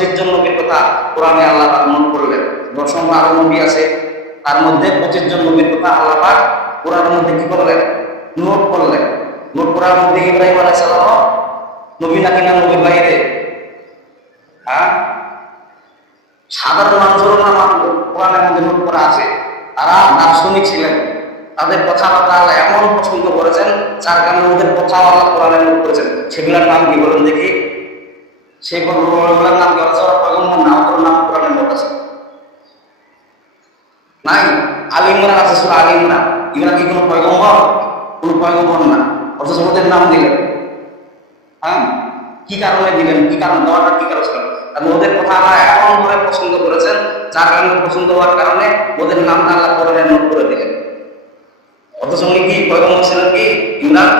25 জন নবীর কথা কোরআনে আল্লাহ পাক নোট করলেন। 10 আরো নবী আছে, তার মধ্যে 25 জন নবীর কথা আল্লাহ পাক কোরআনের মধ্যে কি করলেন? নোট করলেন। নোট করার মধ্যে ইব্রাহিম আলাইহিস সালাম নবী নাকি না নবীর বাইরে? হ্যাঁ, সাধারণ মানুষেরও নাম কোরআনের মধ্যে নোট করা আছে। তারা দার্শনিক ছিলেন, তাদের কথাবার্তা আল্লাহ এমন পছন্দ করেছেন যার কারণে ওদের কথা আল্লাহ কোরআনে নোট করেছেন। সেগুলোর নাম কি বলেন দেখি? সেগুলোর নাম কি হচ্ছে? পয়গম্বর না, ওদের নাম কোরআনে নোট আছে নাই? আল ইমরান আছে, সূরা আল ইমরান। এগুলা কি কোনো পয়গম্বর? কোনো পয়গম্বর না, অথচ ওদের নাম দিলেন। হ্যাঁ, কি কারণে দিলেন? কি কারণ দেওয়াটা কি কারণ ছিল? কারণ ওদের কথা আল্লাহ এমন করে পছন্দ করেছেন যার কারণে পছন্দ হওয়ার কারণে ওদের নামটা আল্লাহ কোরআনে নোট করে দিলেন। অথচ উনি কি পয়গম্বর ছিলেন? কি ইমরান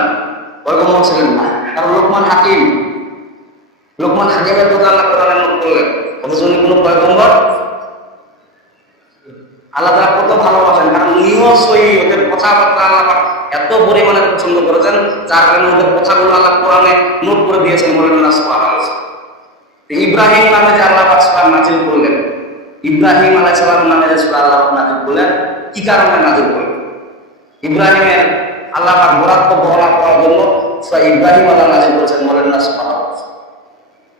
পয়গম্বর ছিলেন না। কারণ লোকমান হাকিমের কথা আল্লাহ কোরআনে নোট করলেন, অথচ উনি কোনো পয়গম্বর। আল্লাহ তাআলা কত ভালোবাসেন, কারণ উনিও সহি ওদের কথাবার্তা আল্লাহ এত পরিমাণে পছন্দ করেছেন যার কারণে ওদের কথাগুলো আল্লাহ কোরআনে নোট করে দিয়েছেন। বলেন না সুবহানাল্লাহ। ইব্রাহিম নামে যে আল্লাহ পাক সূরা নাযিল করলেন, ইব্রাহিম আলাইহিস সালাম নামে যে সূরা আল্লাহ নাযিল করলেন, কি কারণে নাযিল করলেন? ইব্রাহিমের আল্লাহ পাক বরাত বর্ণনা করার জন্য সূরা ইব্রাহিম আল্লাহ নাযিল করেছেন। বলেন না সুবহানাল্লাহ।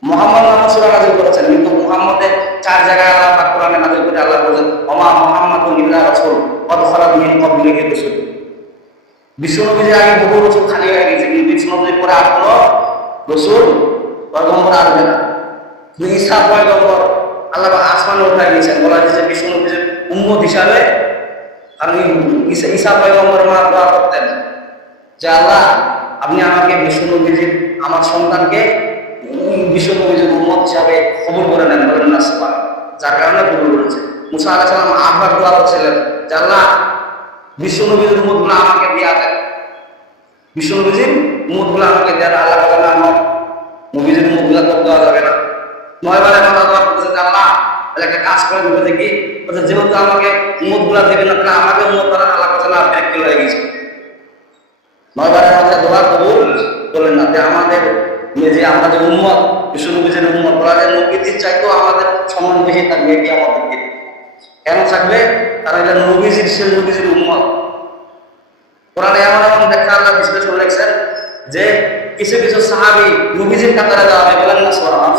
মুহাম্মদ নামে সূরা নাযিল করেছেন, কিন্তু মুহাম্মদের 4 জায়গায় আল্লাহ পাক কোরআনে নাযিল করে আল্লাহ বলেন ওমা মুহাম্মাদুন ইল্লা রাসূল কদ খালাত মিন ক্বাবলিহি রাসূল। বিশ্বনবীর আগে বহু রাসূল খালি হয়ে গেছে, কিন্তু বিশ্বনবীর পরে আর কোনো রাসূল পয়গম্বর আসবে না। ঈসা পয়গম্বর আল্লাহ আসমানে উঠাই দিয়েছেন, বলা হয়েছে বিশ্বনবীর উম্মত হিসাবে। কারণ ঈসা পয়গম্বর মা দোয়া করতেন যে আল্লাহ আপনি আমাকে বিশ্বনবীর আমার সন্তানকে বিশ্বনবীর উম্মত হিসাবে কবুল করে নেন। বলেন না সুবহানাল্লাহ। যার কারণে কবুল করেছে। মুসা আলাইহিস সালাম আবার দোয়া করছিলেন যে আল্লাহ বিশ্বনবীর উম্মতগুলো আমাকে দিয়া দেন, বিশ্বনবীর উম্মতগুলো আমাকে দেন। আল্লাহ বলেন আমার নবীর উম্মতগুলো তো দেওয়া যাবে না। 9 বারে কথা দোয়া করতেছে যে আল্লাহ তাহলে একটা কাজ করে দেবে দেখি, যেহেতু আমাকে উম্মতগুলো দেবে না তাহলে আমাকে উম্মত করার আল্লাহ কথা না ব্যাখ্যা হয়ে গেছে। 9 বারের মাঝে দোয়া কবুল করলেন না। আমাদের যে আমরা যে উম্মত বিশ্বনবীর উম্মত, বলা যায় নবীদের চাইতেও আমাদের সম্মান বেশি থাকবে কি আমাদেরকে। কেন থাকবে? তারা এটা নবীজির সে নবীজির উম্মত। কোরআনে এমন এমন ব্যাখ্যা আল্লাহ বিশ্লেষণ লিখছেন যে কিছু কিছু সাহাবী নবীজির কাতারে দেওয়া হবে। বলেন না সুবহানাল্লাহ।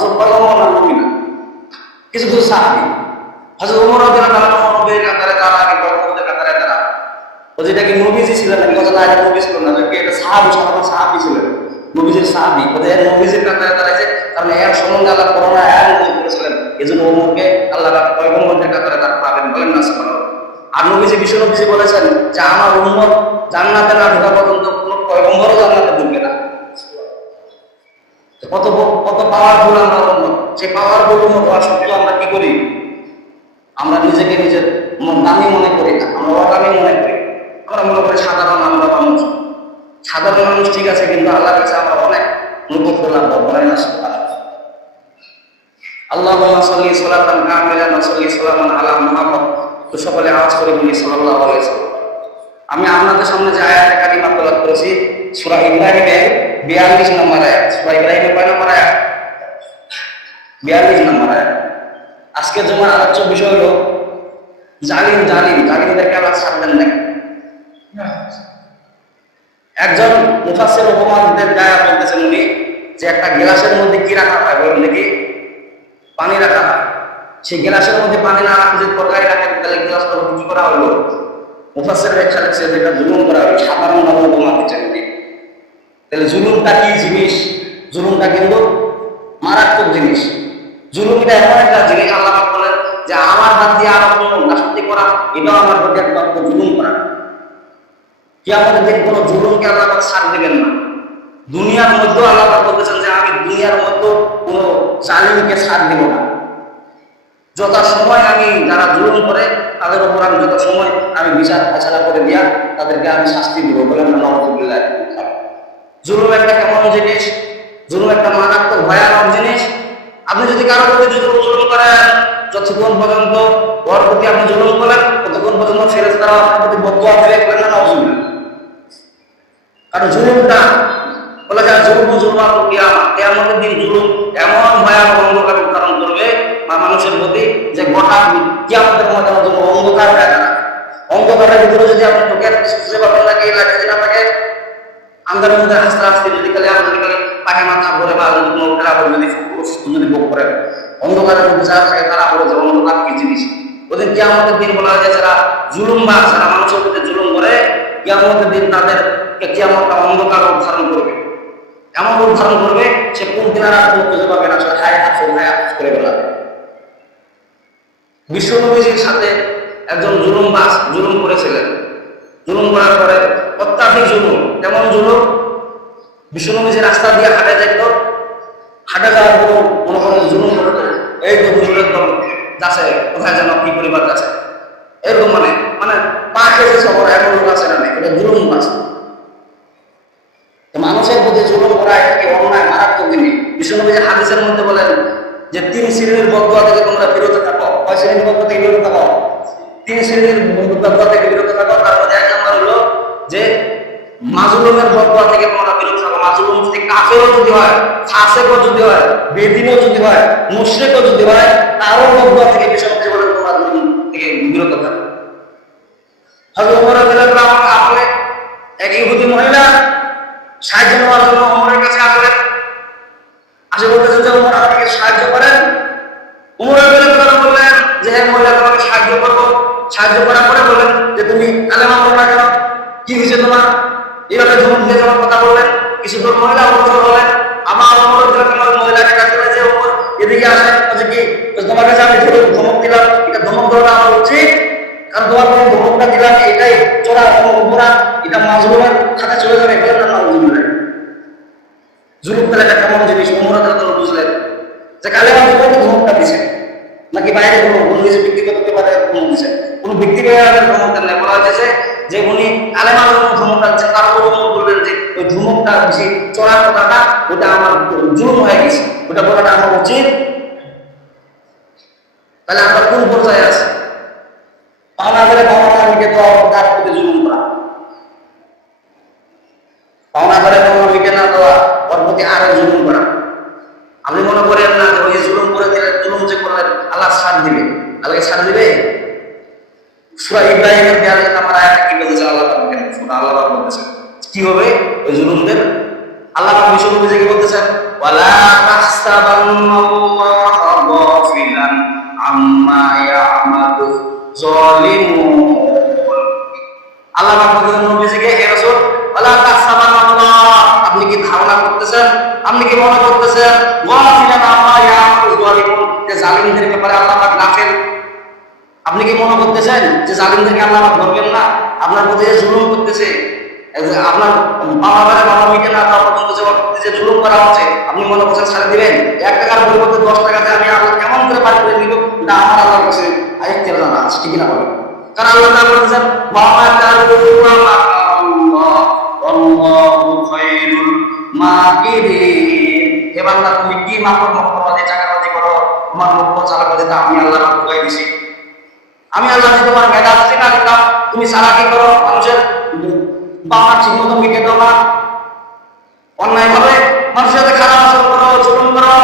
কিছু কিছু সাহাবী হযরত ওমর রাদিয়াল্লাহু আনহু নবীর কাতারে তার আগে বড়দের কাতারে তারা ও যেটা কি নবীজি ছিলেন না, কথা না নবী ছিলেন না, যে এটা সাহাবী, সাধারণ সাহাবী ছিলেন, নবীজির সাহাবী। ওদের নবীজির কাতারে দাঁড়াইছে, কারণ এর সম্বন্ধে আল্লাহ কোরআনে আয়াত নাযিল করেছিলেন। এজন্য ওমরকে আল্লাহ পয়গম্বরদের কাতারে দাঁড় করাবেন। বলেন না সুবহানাল্লাহ। আর নবীজি বিশ্বনবীজি বলেছেন যে আমার উম্মত জান্নাতে না ঢোকা পর্যন্ত কোনো পয়গম্বরও জান্নাতে ঢুকবে না। কত কত পাওয়ারফুল আমরা উম্মত। সেই পাওয়ারফুল উম্মত হওয়া সত্ত্বেও আমরা কি করি? আমরা নিজেকে নিজের দামি মনে করি না, আমরা অদামি মনে করি। আমরা মনে করি সাধারণ আমরা মানুষ, সাধারণ মানুষ ঠিক আছে, কিন্তু আল্লাহর কাছে আমরা অনেক নৈকট্য লাভ করব। বলেন না সুবহানাল্লাহ। আল্লাহুম্মা সাল্লি সালাতান কামিলান ওয়া সাল্লি সালামান আলা মুহাম্মদ। তো সকলে আওয়াজ করে বলি সাল্লাল্লাহু আলাইহি ওয়াসাল্লাম। আমি আপনাদের সামনে যে আয়াতে কারিমা তেলাওয়াত করেছি সূরা ইব্রাহিমের 42 নম্বর আয়াত। সূরা ইব্রাহিমের কয় নম্বর আয়াত? 42 নম্বর আয়াত। আজকে যেমন আলোচ্য বিষয় হলো জালিমদেরকে আল্লাহ ছাড়বেন না। একজন মুফাসসির উপমাদের গায়ে বলতেছেন উনি যে একটা গ্লাসের মধ্যে কি রাখা হয় বলেন দেখি? পানি রাখা হয়। সেই গ্লাসের মধ্যে পানি না রাখা যদি তরকারি রাখেন তাহলে গ্লাসটা কি করা হলো? মুফাসসির ব্যাখ্যা লিখছে যেটা জুলুম করা হয়। সাধারণ মানুষ উপমা দিচ্ছেন উনি। তাহলে জুলুমটা কি জিনিস? জুলুমটা কিন্তু মারাত্মক জিনিস। জুলুমটা এমন একটা জিনিস আল্লাহ পাক বলেন যে আমার হাত দিয়ে আর কোনো নাশকতি করা এটাও আমার প্রতি একটা জুলুম করা। কিয়ামতের দিন কোনো জুলুমকে আল্লাহ পাক ছাড় দিবেন না। দুনিয়ার মধ্যেও আল্লাহ পাক বলতেছেন যে আমি দুনিয়ার মধ্যে কোনো জালিমকে ছাড় দিব না। যত সময় আমি যারা জুলুম করে তাদের উপর আমি যত সময় আমি বিচার ফয়সালা করে দিয়া তাদেরকে আমি শাস্তি দিব। বলেন না নাউযুবিল্লাহ। জুলুম একটা কেমন জিনিস? জুলুম একটা মারাত্মক ভয়ানক জিনিস। আপনি যদি কারো প্রতি জুলুম করেন, যতক্ষণ পর্যন্ত ওর প্রতি আপনি জুলুম করেন ততক্ষণ পর্যন্ত ফেরেশতারা আপনার প্রতি বদদুয়া করে না নাউযুবিল্লাহ। কারণ জুলুমটা বলা যায় জুলুম কিয়ামতের দিন জুলুম এমন ভয়াবহ অন্ধকার ধারণ করবে মানুষের প্রতি যে গোটা কিয়ামতের ময়দানের জন্য অন্ধকার হয়ে যাবে। অন্ধকারের ভিতরে যদি আপনি ঢোকেন খুঁজে পাবেন না, কি লাগে যদি আপনাকে আন্দারের মধ্যে হাসতে হাসতে যদি খালি আমরা যদি খালি পাখি মাথা ভরে বা যদি কোনো খেলা যদি অসুস্থ যদি ভোগ করেন, অন্ধকারের মধ্যে যারা থাকে তারা বলে যে অন্ধকার কি জিনিস। ওদের কিয়ামতের দিন বলা হয় যে যারা জুলুমবাজ, যারা মানুষের প্রতি জুলুম করে, কিয়ামতের দিন তাদেরকে কিয়ামতটা অন্ধকার উদ্ধারণ করবে, এমন উদ্ধারণ করবে সে কোন দিন আর খুঁজে পাবে না, সে হায় হাফ করে বেড়াবে। বিশ্বনবীজির সাথে একজন জুলুমবাজ জুলুম করেছিলেন। জুলুম করার পরে অত্যাধিক জুলুম, কেমন জুলুম, বিশ্বনবীজি রাস্তা দিয়ে হাঁটে যেত, হাঁটে যাওয়ার পর মনে করেন জুলুম করতো, এই তো হুজুরের দল যাচ্ছে, কোথায় যেন কি পরিবার যাচ্ছে, এরকম মানে মানে পা খেয়েছে সবর এমন লোক আছে না, এটা জুলুমবাজ। মানুষের প্রতি জুলুম করা এটাকে অন্যায়, মারাত্মক জিনিস। বিশ্বনবীজি হাদিসের মধ্যে বলেন যে 3 শ্রেণীর বদদুয়া থেকে তোমরা বিরত থাকো। কয় শ্রেণীর বদদুয়া থেকে বিরত থাকো? 3 শ্রেণীর বদদুয়া থেকে বিরত থাকো। তার মধ্যে এক নম্বর হলো যে মাজলুমের বদদুয়া থেকে তোমরা বিরত থাকো। মাজলুম যদি কাফেরও যদি হয়, ফাসিকও যদি হয়, বেদিনও যদি হয়, মুশরিকও যদি হয়, তারও বদদুয়া থেকে বিশ্বনবীজি বলেন তোমরা জুলুম থেকে বিরত থাকো। হযরত ওমর রাদিয়াল্লাহু আনহু আমলে এক ইহুদি মহিলা সাহায্য নেওয়ার জন্য ওমরের কাছে আসলেন। আসে বলতেছেন যে ওমর আমাকে সাহায্য করেন। ওমর রাদিয়াল্লাহু আনহু বললেন যে হ্যাঁ মহিলা, তোমাকে সাহায্য করবো। সাহায্য করার পরে বলেন যে তুমি কালেমা পড়ো না কেন, কি হয়েছে তোমার? এইভাবে ধমক দিয়ে যখন কথা বললেন, কিছু দূর মহিলা অবসর হলেন। আমার ওমর রাদিয়াল্লাহু আনহু মহিলাকে ডাকতে বলে যে ওমর এদিকে আসেন, বলছে কি তোমার কাছে আমি ধমক দিলাম, এটা ধমক দেওয়া আমার উচিত, কারণ তোমার কোনো ধমকটা দিলাম এটাই চোরা অপরাধ, এটা মাজলুমের খাতা চলে যাবে। বলেন না আলহামদুলিল্লাহ। জুলুম তাহলে কেমন জিনিস ওমর রাদিয়াল্লাহু আনহু বুঝলেন যে কালেমা পড়ে ধমকটা দিছে, নাকি বাইরে কোনো নিজে ব্যক্তিগত ব্যাপারে ধমক দিছে, কোনো ব্যক্তিগত ধমকটা নেই। বলা হয়েছে যে উনি কালেমা ধমকটা দিচ্ছেন, তারপর ওমর বললেন যে ওই ধমকটা বেশি চড়ার কথাটা ওটা আমার জুলুম হয়ে গেছে, ওটা বলাটা আমার উচিত। তাহলে আমরা কোন পর্যায়ে আছি? পাওনা করে পাওনাকে তো তার প্রতি জুলুম করা, পাওনা করে পাওনাকে না দেওয়া, ওর প্রতি আরো জুলুম করা। আপনি মনে করেন না যে ওই জুলুম করে দিলে, জুলুম যে করলেন আল্লাহ ছাড় দিবে, আল্লাহকে ছাড় দিবে? সূরা ইব্রাহিমের 42 নম্বর আয়াতে কি বলেছে আল্লাহ পাক? সূরা আল্লাহ পাক বলেছেন কি হবে ওই জুলুমদের। আল্লাহ পাক বিশ্বনবীকে কি বলতেছেন? ওয়ালা তাহসাবান্নাল্লাহা গাফিলান আম্মা ইয়ামালু যালিমুন। আল্লাহ পাক বলেন নবীজিকে, হে রাসূল, ওয়ালা তাহসাবান্নাল্লাহ, আপনি কি ধারণা করতেছেন, আপনি কি মনে করতেছেন গাফিলান আম্মা ইয়ামালু যালিমুন, যে জালিমদের ব্যাপারে আল্লাহ পাক গাফিল? আপনি কি মনে করতেছেন যে জালিমদেরকে আল্লাহ পাক ধরবেন না? আপনার প্রতি যে জুলুম করতেছে, আপনার বাবা বাবা বাবা মিটে না তার পর্যন্ত যে জুলুম করা হচ্ছে, আপনি মনে করছেন ছাড়ে দিবেন? 1 টাকার পরিবর্তে 10 টাকাতে আমি আল্লাহ কেমন করে পার করে নিব, এটা আমার আল্লাহর কাছে আয়াতের জানা আছে, ঠিক না বলেন? কারণ আল্লাহ তাআলা বলেছেন ওয়া তাআল্লাহু আল্লাহু খায়রুল মাকিরিন। হে বান্দা, তুমি কি মক্রবাদী চাকাবাজি করো, তোমার লক্ষ্য চালাবাজিটা আমি আল্লাহ বুঝাই দিছি। আমি আল্লাহ তোমার মেধা শিখা দিতাম, তুমি চালাকি করো, মানুষের বাবা ঠিক মতো মিটে দাও না, অন্যায় ভাবে মানুষের সাথে খারাপ আচরণ করো, জুলুম করো,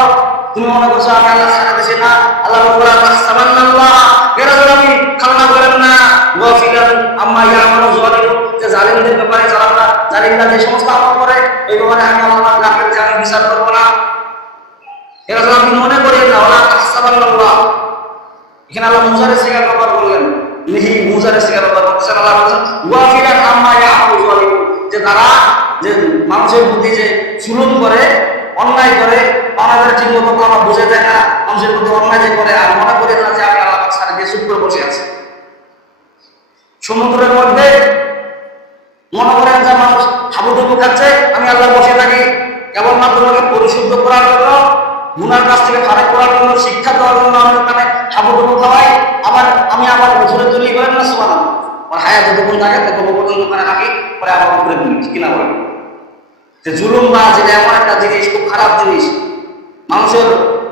তুমি মনে করছো আমি আল্লাহ ছাড়া দিছি না? আল্লাহ বলে তাহসাবান্নাল্লাহ, এরা যেন আমি খালনা করেন না গাফিলান আম্মা ইয়ামালু যালিমুন, যে জালিমদের ব্যাপারে জালিমরা যে সমস্ত আমল করে এই ব্যাপারে আমি আল্লাহ গাফিল, যে আমি বিচার করবো না। এরা যেন আপনি মনে করেন না, ওয়ালা তাহসাবান্নাল্লাহ। এখানে আল্লাহ মুজারের সিগা ব্যবহার করলেন, লিহি মুজারের সিগা ব্যবহার করতেছেন। আল্লাহ বলেছেন গাফিলান আম্মা ইয়ামালু যালিমুন, যে তারা যে মানুষের প্রতি যে জুলুম করে, অন্যায় করে, আমাদের ঠিক মতো আমরা বুঝে দেয় না, মানুষের প্রতি অন্যায় যে করে আর মনে করে না যে আমি আল্লাহ পাক ছাড়া দিয়ে চুপ করে বসে আছি। সমুদ্রের মধ্যে মনে করেন যে মানুষ হাবুডুবু খাচ্ছে, আমি আল্লাহ বসে থাকি কেবলমাত্র পরিশুদ্ধ করার জন্য, গুনার কাছ থেকে ফারেক করার জন্য, শিক্ষা দেওয়ার জন্য আমি ওখানে হাবুডুবু খাওয়াই, আবার আমি আবার উপরে তুলি, করেন না সুবহানাল্লাহ। আর হায়াত যতক্ষণ থাকে ততক্ষণ পর্যন্ত ওখানে রাখি, পরে আবার উপরে তুলি, ঠিক না বলেন? যে জুলুম বা যেটা এমন একটা জিনিস, খুব খারাপ জিনিস, মানুষের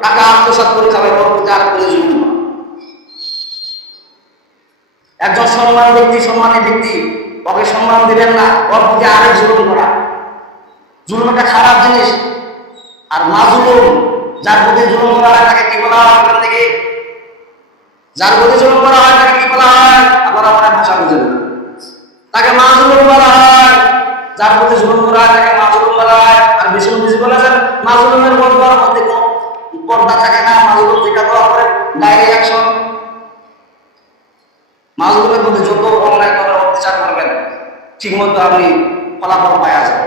টাকা আত্মসাৎ করে খাবে, জুলুম। একজন সম্মানী ব্যক্তি ওকে সম্মান দিবেন না, ওর প্রতি আরেক জুলুম করা, জুলুম একটা খারাপ জিনিস। আর মাজলুম, যার প্রতি জুলুম করা হয় তাকে কি বলা হয়? থেকে যার প্রতি জুলুম করা হয় তাকে কি বলা হয়? আপনারা আপনার ভাষা বুঝেন না, তাকে মাজলুম বলা হয়। যার প্রতি জুলুম করা হয় তাকে মাজলুম বলা হয়। আর বেশি বেশি বলেছেন মাজলুমের মধ্যে কোনো পর্দা থাকে না, মাজলুম যেটা দেওয়া করে ডাইরেক্ট অ্যাকশন। মাজলুমের মধ্যে যত অন্যায় করবেন, অত্যাচার করবেন, ঠিকমতো আপনি ফলাফল পাওয়া যাবে।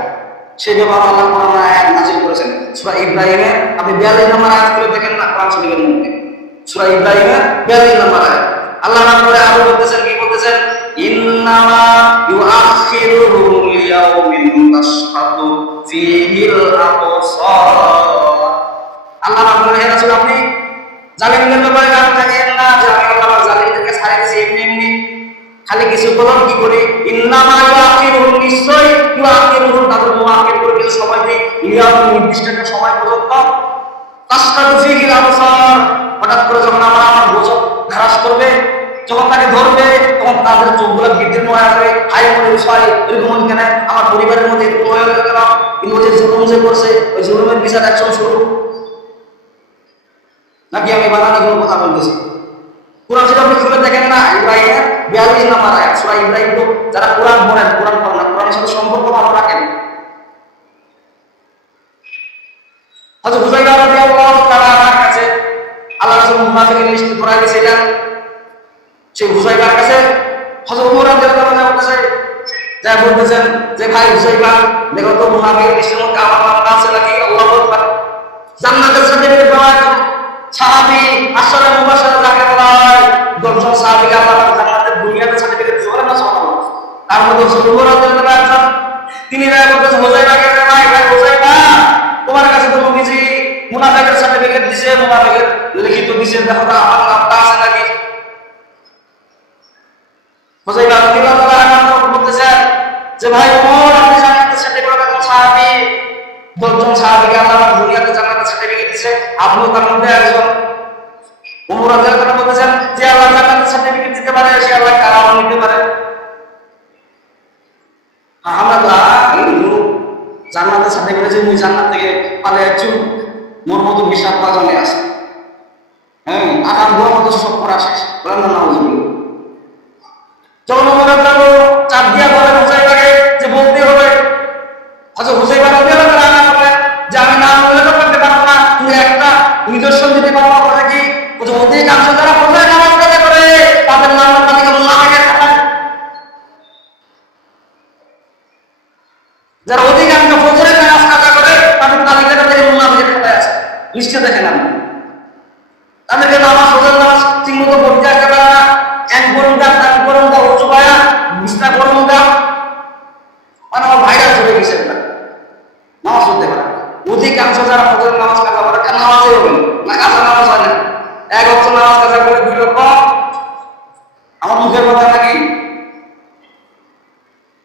সেই ব্যাপারে আল্লাহ কোরআনে আয়াত নাযিল করেছেন। সূরা ইব্রাহিমের আপনি 42 নম্বর আয়াত করে দেখেন না, কোরআন শরীফের মধ্যে সূরা ইব্রাহিমের 42 নম্বর আয়াত। আল্লাহ পাক করে আরো বলতেছেন, কি বলতেছেন? ইন্নামা ইউআখিরুহুম লিয়াউমিন তাশখাতু ফীহিল আবসার। আল্লাহ পাক বলে, হে রাসূল, আপনি জালিমদের ব্যাপারে গান থাকেন না যে আমি আল্লাহ জালিমদেরকে ছাড়িয়ে দিয়েছি এমনি এমনি খালি কিছু বলুন কি করে। ইন্নামা ইউআখিরুহুম, নিশ্চয় ইউআখিরুহুম, তাদের মুআখির করে কিছু সময় দিই, লিয়াউমিন, নির্দিষ্ট একটা সময় পর্যন্ত, তাশখাতু ফীহিল আবসার, হঠাৎ করে যখন আমার গোচর ধারাস করবে, যখন তাকে ধরবে, তখন তাদের চোখগুলো বৃদ্ধির মনে আসবে, হাই মনে বিষয় এরকম কেন আমার পরিবারের মধ্যে এরকম হয়ে গেল কেন, কিন্তু যে জুলুম যে করছে ওই জুলুমের বিচার একশন শুরু। নাকি আমি বানানো কোনো কথা বলতেছি? কোরআন সেটা আপনি খুলে দেখেন না, ইব্রাহিমের 42 নম্বর আয়াত। সূরা ইব্রাহিম তো যারা কোরআন পড়েন, কোরআন পড়েন না, কোরআনের সাথে সম্পর্ক ভালো রাখেন। হযরত হুযায়ফা রাদিয়াল্লাহু তাআলার কাছে আল্লাহ রাসূল মুনাফিকের লিস্ট ধরা গেছিলেন। সেই হুযায়ফার কাছে হযরত ওমর রাদিয়াল্লাহু তাআলা বলতেছেন যে, ভাই হুযায়ফা, দেখো তো মুনাফিকের লিস্টের মধ্যে আমার নাম আছে নাকি? আল্লাহু আকবার। জান্নাতের সার্টিফিকেট পাওয়া সাহাবী আশরাফে মুবাশশারা যাকে বলা হয়, 10 জন সাহাবীকে আল্লাহ জান্নাতের দুনিয়াতে সার্টিফিকেট দিয়েছেন না সুবহানাল্লাহ। তার মধ্যে ওমর রাদিয়াল্লাহু তাআলা তিনি বলতেছেন হুযায়ফাকে, ভাই হুযায়ফা, তোমার কাছে তো কিছু মুনাফিকের সার্টিফিকেট দিছে, মুনাফিকের লিখিত দিছে, দেখো তো আমার নামটা আছে নাকি? হুযায়ফা রাদিয়াল্লাহু তাআলা বলতেছেন যে, ভাই ওমর, আপনি জান্নাতের সার্টিফিকেট একজন সাহাবী, 10 জন সাহাবীকে আল্লাহ দুনিয়াতে জান্নাতের সার্টিফিকেট দিয়েছে, আপনিও তার মধ্যে একজন। ওমর রাদিয়াল্লাহু তাআলা বলতেছেন যে আল্লাহ জান্নাতের সার্টিফিকেট দিতে পারে, সে আল্লাহ কারামত নিতে পারে। আমরা তো জান্নাতের সার্টিফিকেট যে মুই জান্নাত থেকে পালে চুপ মোর মতো হিসাব বাজনে আসে, হ্যাঁ, আকাম গোয়া মতো সব করা শেষ, বলেন না নাউজুবিল্লাহ। যখন ওমর রাদিয়াল্লাহু চাপ দিয়া বলেন হুযায়ফাকে যে বলতে হবে, হযরত হুযায়ফা রাদিয়াল্লাহু তাআলা বলেন যে আমি নাম উল্লেখ করতে পারবো না, তুমি একটা নিদর্শন দিতে পারবো কথা কি? যে অধিকাংশ যারা ফজরের নামাজ আদায় করে তাদের নাম তালিকা মুনাফিকের খাতায়। যারা অধিকাংশ ফজরের নামাজ কাজা করে তাদের তালিকাটা থেকে মুনাফিকের খাতায় আছে, লিস্টে দেখেন আপনি। তাদেরকে নামাজ, ফজরের নামাজ ঠিকমতো পড়তে আসতে পারে না, এক ঘন্টা তার ঘন্টা উঁচু পায়া বিছনা ঘন্টা, মানে আমার ভাইরাস ধরে গেছে না, নামাজ পড়তে পারে। অধিকাংশ যারা ফজরের নামাজ কাজা করে নামাজই হবে না, কাজা নামাজ হয় না, এক ওয়াক্ত নামাজ কাজা করে 2 রাকাত। আমার মুখের কথা নাকি?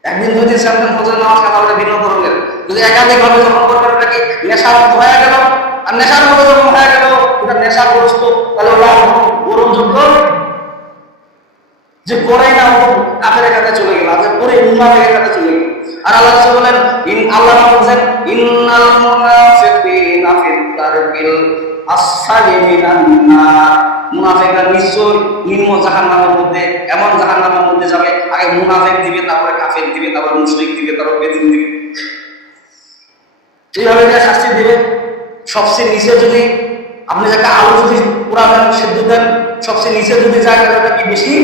একদিন যদি সামনে ফজরের নামাজ কাজা করে ভিন্ন ধরনের, যদি একাধিক ভাবে যখন করবেন নাকি নেশার মতো হয়ে গেল, আর নেশার মতো যখন হয়ে গেল এটা নেশাগ্রস্ত, তাহলে ওরা গ্রহণযোগ্য যে করে না কাফের কাছে চলে গেল, আর করে মুনাফিকের কাছে চলে গেল। আর আল্লাহ রাসূল বলেন, আল্লাহ বলেন ইন্নাল মুনাফিকিনা ফিদ দারকিল আসফালি মিনান নার, মুনাফিকরা নিশ্চয় নিম্ন জাহান্নামের মধ্যে, এমন জাহান্নামের মধ্যে যাবে, আগে মুনাফিক দিবে, তারপরে কাফের দিবে, তারপরে মুশরিক দিবে, তারপরে বেদিন দিবে, এইভাবে শাস্তি দিবে। সবচেয়ে নিচে যদি আপনি যাকে আলু যদি পুরা দেন, সেদ্ধ দেন, সবচেয়ে নিচে যদি যায় তাহলে কি বেশি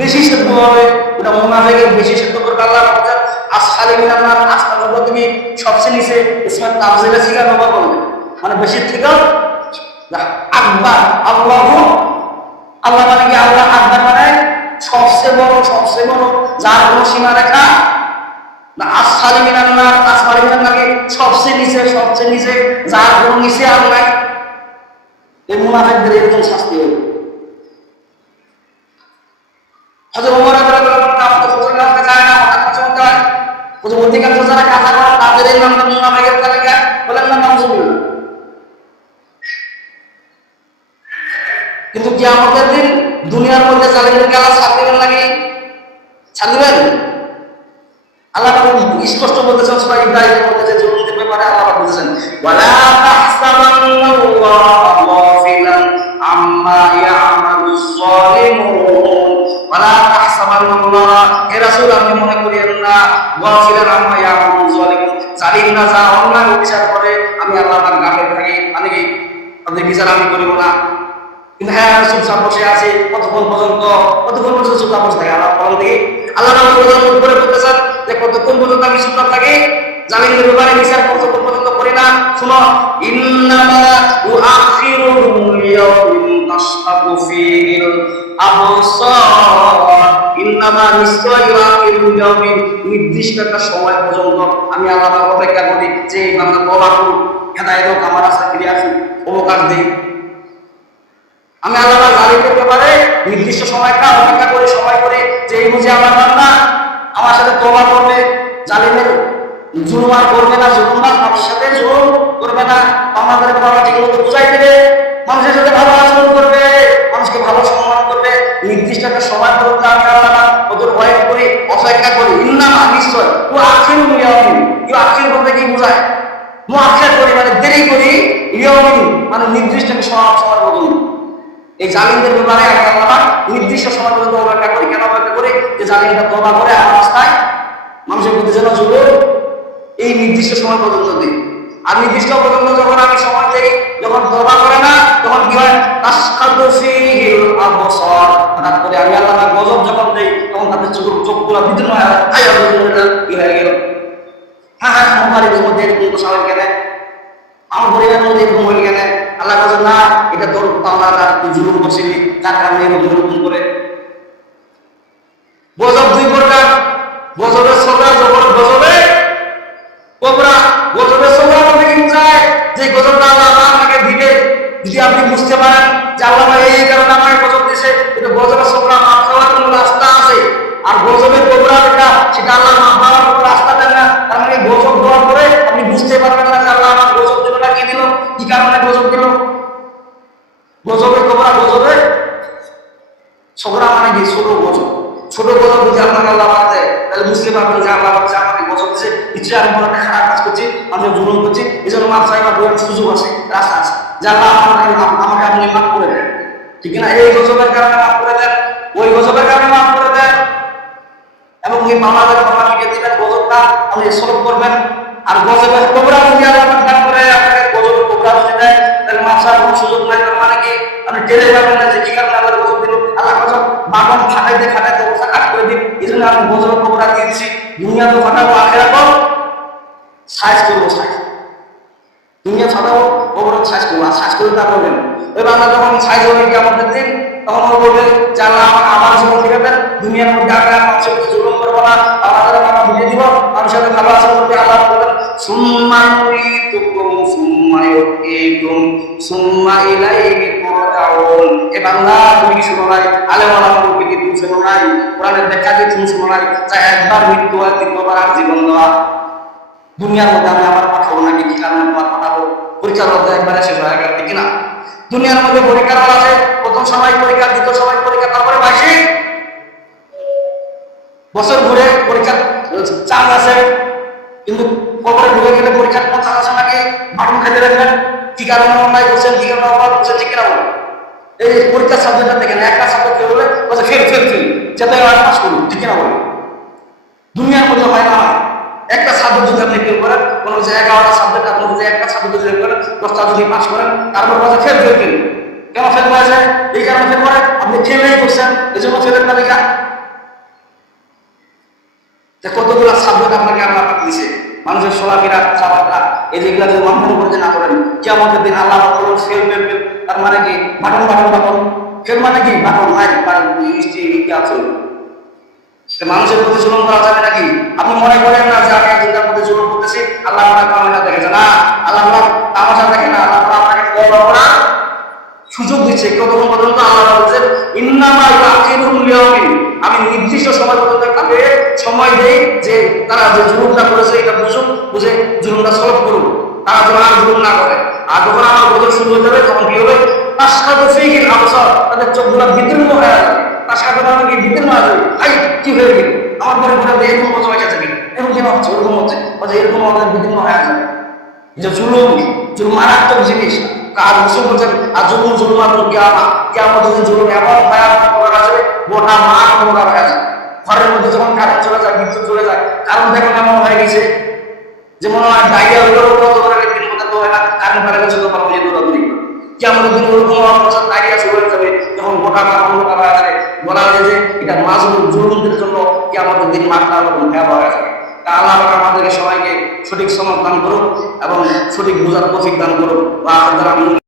বেশি সেদ্ধ হবে, ওটা মুনাফিকের বেশি সেদ্ধ করবে। আল্লাহ বলেন আসফালি মিনান নার, আসফাল হবে তুমি সবচেয়ে নিচে, ইসমে তাফজিলে সিগা নবা বলবে, মানে বেশি থেকে আকবার। আল্লাহু, আল্লাহ মানে কি? আল্লাহ আকবার মানে সবচেয়ে বড়, সবচেয়ে বড়, যার কোনো সীমা রেখা না। আসফালি মিনান নার, আসফালি মিনান নাকি সবচেয়ে নিচে, সবচেয়ে নিচে, যার কোনো নিচে আর নাই। এই মুনাফিকদের এরকম শাস্তি হবে। হযরত ওমর রাদিয়াল্লাহু তাআলা তো ফজর নামাজে যায় না, হঠাৎ করে চলতে হয়, ওই অধিকাংশ যারা কাজা করে তাদের এই নামটা মুনাফিকের তালিকা, বলেন না নাউজুবিল্লাহ। কিন্তু কিয়ামতের দিন দুনিয়ার মধ্যে জালিমদেরকে আল্লাহ ছাড় দিবেন নাকি? ছাড় দিবেন? আল্লাহ স্পষ্ট বলতেছেন সূরা ইব্রাহিমের মধ্যে যে জুলুমদের ব্যাপারে আল্লাহ বলতেছেন, ওয়ালা তাহসাবান্নাল্লাহা গাফিলান আম্মা ইয়ামালু রাসূল আপনি মনে করিয়েন না গাফিরান আম্মা ইয়ামালুন যালিকুন, জালিমরা যা অন্যায় বিচার করে আমি আল্লাহ পাক গাফিল থাকি, মানে কি আপনি বিচার আমি করিব না। কিন্তু হ্যাঁ চুপচাপ বসে আছে কতক্ষণ পর্যন্ত চুপচাপ বসে থাকে আল্লাহ বলেন দেখি, আল্লাহ করে বলতেছেন যে কতক্ষণ পর্যন্ত আমি চুপচাপ থাকি, জালিমদের ব্যাপারে বিচার কতক্ষণ পর্যন্ত করি না। শুনো, ইন্নামা ইউআখিরুহুম লিয়াউমিন তাশখাসু ফীহিল আবসার, ইন্নামা নিশ্চয় ইউআখিরুহুম লিয়াউমিন, নির্দিষ্ট একটা সময় পর্যন্ত আমি আল্লাহ অপেক্ষা করি যে বান্দা তওবা করুক, হেদায়েত হোক, আমার রাস্তায় ফিরে আসুক, উপকার দেই। আমি আল্লাহ জালিমদের ব্যাপারে নির্দিষ্ট সময়টা অপেক্ষা করে সময় করে যে এই বুঝে আমার বান্দা আমার সাথে তওবা করবে, জালিমের জুলুম আর করবে না, জুলুমবাজ মানুষের সাথে জুলুম করবে না, আমাদের বাবা ঠিক মতো বুঝাই দেবে, মানুষের সাথে ভালো আচরণ করবে, মানুষকে ভালো সম্মান করবে, নির্দিষ্ট একটা সময় পর্যন্ত আমি আল্লাহ ওদের ওয়েট করি, অপেক্ষা করি। ইন্নামা নিশ্চয় ও আখিরুল ইয়াউমিন, ইউ আখির বলতে কি বোঝায়? মুআখির করি মানে দেরি করি, ইয়াউমিন মানে নির্দিষ্ট একটা সময় পর্যন্ত। এই জালিমদের ব্যাপারে আল্লাহ নির্দিষ্ট সময় পর্যন্ত অপেক্ষা করি। কেন অপেক্ষা করি? যে জালিমটা তওবা করে আমার রাস্তায় মানুষের প্রতি যেন জুলুম এই নির্দিষ্ট সময় পর্যন্ত দিই। আর নির্দিষ্ট পর্যন্ত যখন আমি সময় দেই, যখন তওবা করে না, তখন কি হয়? তাশখাসু ফীহিল আবসার, হঠাৎ করে আমি আল্লাহ গজব যখন দেই, তখন তাদের চোখগুলো বিদীর্ণ হয়ে যায়, কি হয়ে গেল? হ্যাঁ আমার মধ্যে এরকম স্বাভাবিক কেন, আমার পরিবারের মধ্যে এরকম হয়ে গেলে আল্লাহ বলেন না, এটা তোর পাওনা, তুই জুলুম করছিলি, তার কারণে এরকম করে। গজব দুই প্রকার, গজবের সগরা, গজবে কোবরা। গজবের সগরা বলতে কি বোঝায়? যে গজবটা আল্লাহ আপনাকে দিবে, যদি আপনি বুঝতে পারেন যে আল্লাহ এই কারণে আমাকে গজব দিয়েছে, এটা গজবের সগরা মাফ হওয়ার কোনো রাস্তা আছে। আর গজবের কোবরা যেটা, সেটা আল্লাহ মাফ হওয়ার কোনো রাস্তা দেন না। তার মানে গজব দেওয়ার পরে আপনি বুঝতে পারবেন না যে আল্লাহ আমার গজব দিল না, কি দিল, কি কারণে গজব দিল। গজবের কোবরা, গজবের সগরা মানে কি? ছোট গজব। ছোট গজব যদি আপনাকে আল্লাহ দেয়, তাহলে বুঝতে পারবেন যে আল্লাহ আমাকে গজব দিচ্ছে, নিশ্চয়ই আমি কোনো একটা খারাপ কাজ করছি, আমি জুলুম করছি, এই জন্য মাফ চাই বা বইয়ের সুযোগ আছে, রাস্তা আছে, যে আল্লাহ আমাকে আপনি মাফ করে দেন, ঠিক না? এই গজবের কারণে মাফ করে দেন, ওই গজবের কারণে মাফ করে দেন, এবং এই মামলাদের আপনাকে দিবেন, গজবটা আপনি সলভ করবেন। আর গজবের কোবরা যদি আল্লাহ দান করে আপনাকে গজবের কোবরা যদি দেয়, তাহলে মাফ চাওয়ার কোনো সুযোগ নাই। তার মানে কি? আপনি টেনে যাবেন না যে কি কারণে আল্লাহ গজব দিল, আল্লাহ গজব বাগান ফাটাইতে ফাটাইতে অবস্থা কাট করে দিন, এই জন্য আমি গজবের কোবরা দিয়ে দিচ্ছি। দুনিয়া তো ফাটাবো, আখিরাত সাইজ করবো, সাইজ দুনিয়া ফাটাবো, কোবরা সাইজ করবো, আর সাইজ করে তা বলবেন। ওই বাংলা যখন সাইজ হবে কি আমাদের দিন, তখন ও বলবে যে আল্লাহ আমাকে আবার জীবন ফিরে দেন, দুনিয়ার মধ্যে আগে মানুষের জুলুম করবো না, আমাদের মাথা বুঝিয়ে দিব, মানুষের সাথে ভালো আচরণ করতে। আল্লাহ বলবেন সুম্মা ইউরীকুকুম সুম্মা ইউহয়ীকুম সুম্মা ইলাইহি তুরজাউন। এ বাংলা তুমি কি শুনো নাই? আলেম ওলামা কি তুমি শুনো নাই? কোরআনের ব্যাখ্যা কি তুমি শুনো নাই? যা একবার মৃত্যু হয়, তৃতীয়বার আর জীবন দেওয়া। দুনিয়ার মধ্যে আমি আবার পাঠাবো নাকি? কি কারণে তোমার পাঠাবো? পরীক্ষার মধ্যে একবারে শেষ হয়ে গেল, ঠিক না? দুনিয়ার মধ্যে পরীক্ষার হল আছে, প্রথম সময় পরীক্ষা, দ্বিতীয় সময় পরীক্ষা, তারপরে বার্ষিক বছর ঘুরে পরীক্ষার চাপ আছে। কিন্তু কবরে ঢুকে গেলে পরীক্ষার কোনো চাপ আছে নাকি? বাটন খেতে রাখবেন, কি কারণে অন্যায় করছেন, কি কারণে অপরাধ করছেন, ঠিক কিনা বলেন? এই পরীক্ষার সাবজেক্টটা দেখেন, একটা সাবজেক্ট ফেল হলে বলছে ফেল ফেল ফেল, যাতে পাস করুন, ঠিক কিনা বলেন? দুনিয়ার মধ্যে হয় না, হয় একটা সাবজেক্ট যদি আপনি ফেল করেন, কোনো যে 11টা সাবজেক্ট আপনি যদি একটা সাবজেক্ট যদি ফেল করেন, 10টা যদি পাস করেন, তারপর বলছে ফেল ফেল ফেল। কেন ফেল করেছে? এই কারণে ফেল করে আপনি ফেলই করছেন, এই জন্য ফেলের তালিকা। কতগুলো সাবজেক্ট আপনাকে আল্লাহ দিয়েছে, মানুষের চলাফেরা, কথাবার্তা, এই যেগুলো যদি লঙ্ঘন করতে না করেন, কিয়ামতের দিন আল্লাহ ফেল ফেল ফেল। তার মানে কি? Button button button. ফেল মানে কি? বাটন মাইক আছে। মানুষের প্রতি জুলুম করা যাবে নাকি? আপনি মনে করেন না যে আমি একজনের প্রতি জুলুম করতেছি, আল্লাহ আপনাকে তামাশা দেখেছে না, আল্লাহ তামাশা দেখে না, আল্লাহ আপনাকে সুযোগ দিচ্ছে। কতক্ষণ পর্যন্ত? আল্লাহ বলছেন ইন্নামা ইউআখিরুহুম লিয়াউমিন, আমি নির্দিষ্ট সময় পর্যন্ত তাকে সময় দেই যে তারা যে জুলুমটা করেছে এটা বুঝুক, বুঝে জুলুমটা সলভ করুক, তারা যেন আর জুলুম না করে। আর যখন আমার গজব শুরু হয়ে যাবে, তখন কি হবে? তাশখাসু ফীহিল আবসার, তাদের চোখগুলো বিদীর্ণ হয়ে যাবে। তার সাথে কি বিদীর্ণ হয়ে যাবে, আই কি হয়ে গেল, আমার পরে বলে এরকম গজব হয়ে গেছে, এরকম কেন হচ্ছে, ওরকম হচ্ছে, এরকম আমাদের বিদীর্ণ হয়ে যাবে। যে জুলুম, জুলুম মারাত্মক জিনিস। কাজ মুসলিম বলছেন আর জুলুম জুলুমাতুল কিয়ামা, কিয়ামতের দিন জুলুম এমন ভয়াবহ প্রকার আসবে, গোটা মাঠ অন্ধকার হয়ে যাবে। ঘরের মধ্যে যখন কারেন্ট চলে কারণ দেখো এমন হয়ে গেছে যে মনে হয় ডাইরিয়া হলেও কত করে দিন কথা তো হয় না, কারণ পারে গেছে তো পারবো যে দৌড়াদৌড়ি কি আমাদের দিন ওরকম অবস্থা ডাইরিয়া শুরু হয়ে যাবে, যখন গোটা মাথা হয়ে যাবে, বলা যায় যে এটা মাজলুম জুলুমদের জন্য কি আমাদের দিন মাঠটা ওরকম ভয়াবহ হয়ে যাবে। তা আল্লাহ পাক আমাদেরকে সবাইকে সঠিক সমর্থন করুক এবং সঠিক বোঝার তৌফিক দান করুক। বা